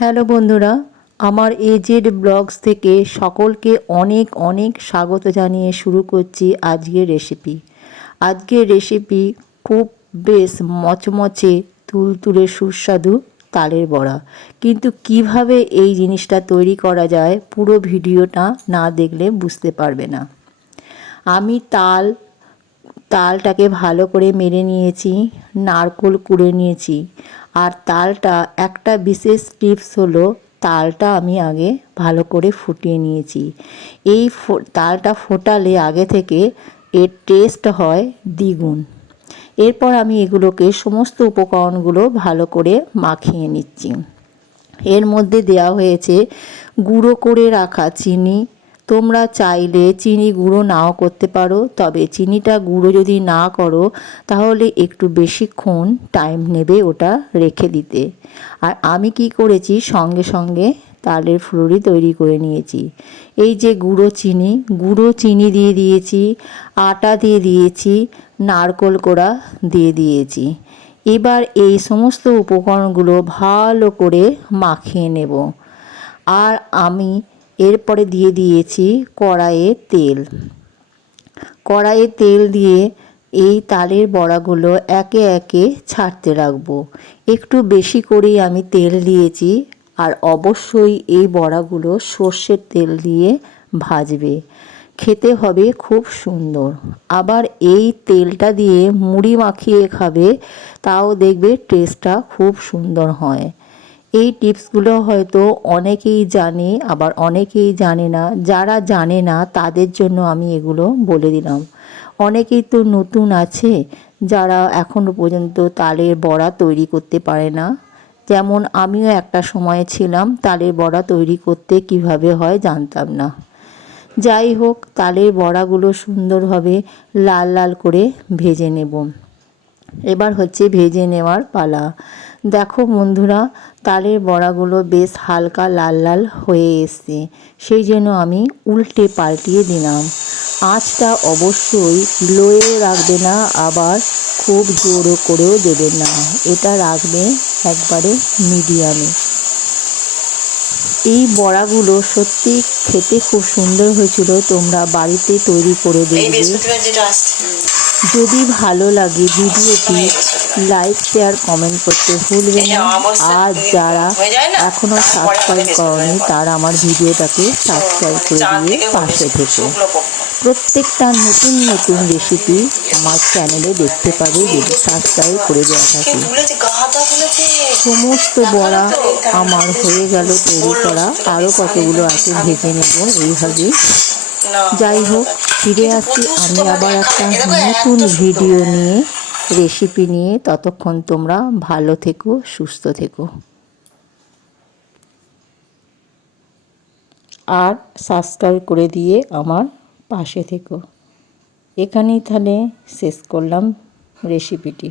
Hello বন্ধুরা, আমার AZ blogs থেকে সকলকে অনেক অনেক স্বাগত জানিয়ে শুরু করছি আজকের রেসিপি। আজকের রেসিপি খুব বেশ মচমচে তুলতুলে সুস্বাদু তালের বড়া। কিন্তু কিভাবে এই জিনিসটা তৈরি করা যায় পুরো ভিডিওটা না দেখলে বুঝতে পারবে না। আমি তালটাকে ভালো করে মেরে নিয়েছি, নারকোল কুড়ে নিয়েছি। আর তালটা একটা বিশেষ টিপস হলো, তালটা আমি আগে ভালো করে ফুটিয়ে নিয়েছি। এই তালটা ফোটালে আগে থেকে এর টেস্ট হয় দ্বিগুণ। এরপর আমি এগুলোকে সমস্ত উপকরণগুলো ভালো করে মাখিয়ে নিচ্ছি। এর মধ্যে দেওয়া হয়েছে গুঁড়ো করে রাখা চিনি। তোমরা চাইলে চিনি গুঁড়ো নাও করতে পারো, তবে চিনিটা গুঁড়ো যদি না করো তাহলে একটু বেশিক্ষণ টাইম নেবে ওটা রেখে দিতে। আর আমি কি করেছি, সঙ্গে সঙ্গে তালের ফুলুরি তৈরি করে নিয়েছি। এই যে গুঁড়ো চিনি দিয়ে দিয়েছি, আটা দিয়ে দিয়েছি, নারকোল কোড়া দিয়ে দিয়েছি। এবার এই সমস্ত উপকরণগুলো ভালো করে মাখিয়ে নেব। আর আমি এরপরে দিয়ে দিয়েছি কড়াইয়ে তেল দিয়ে এই তালের বড়াগুলো একে একে ছাড়তে রাখবো। একটু বেশি করেই আমি তেল দিয়েছি। আর অবশ্যই এই বড়াগুলো সর্ষের তেল দিয়ে ভাজবে, খেতে হবে খুব সুন্দর। আবার এই তেলটা দিয়ে মুড়ি মাখিয়ে খাবে, তাও দেখবে টেস্টটা খুব সুন্দর হয়। এই টিপসগুলো হয়তো অনেকেই জানে, আবার অনেকেই জানে না। যারা জানে না তাদের জন্য আমি এগুলো বলে দিলাম। অনেকেই তো নতুন আছে যারা এখনও পর্যন্ত তালের বড়া তৈরি করতে পারে না। যেমন আমিও একটা সময়ে ছিলাম, তালের বড়া তৈরি করতে কিভাবে হয় জানতাম না। যাই হোক, তালের বড়াগুলো সুন্দরভাবে লাল লাল করে ভেজে নেব। এবার হচ্ছে ভেজে নেওয়ার পালা। দেখো বন্ধুরা, তালের বড়াগুলো বেশ হালকা লাল লাল হয়ে এসছে, সেই জন্য আমি উল্টে পাল্টিয়ে দিলাম। আঁচটা অবশ্যই লোয়ে রাখবে না, আবার খুব জোরও করেও দেবে না, এটা রাখবে একবারে মিডিয়ামে। এই বড়াগুলো সত্যি খেতে খুব সুন্দর হয়েছিল। তোমরা বাড়িতে তৈরি করে দেখবে। যদি ভালো লাগে ভিডিওটি লাইক শেয়ার কমেন্ট করতে ভুলবে না। আর যারা এখনও সাবস্ক্রাইব করনি তারা আমার ভিডিওটাকে সাবস্ক্রাইব করে দিয়ে পাশে থেকো। প্রত্যেকটা নতুন নতুন রেসিপি আমার চ্যানেলে দেখতে পাবে যদি সাবস্ক্রাইব করে দেওয়া থাকে। সমস্ত বড়া আমার হয়ে গেল তৈরি করা, আরও কতগুলো আছে ভেজে নেব এইভাবে। যাই হোক, ফিরে আসি আমি আবার একটা নতুন ভিডিও নিয়ে, রেসিপি নিয়ে। ততক্ষণ তোমরা ভালো থেকো, সুস্থ থেকো, আর সাবস্ক্রাইব করে দিয়ে আমার পাশে থেকো। এখানেই তাহলে শেষ করলাম রেসিপিটি।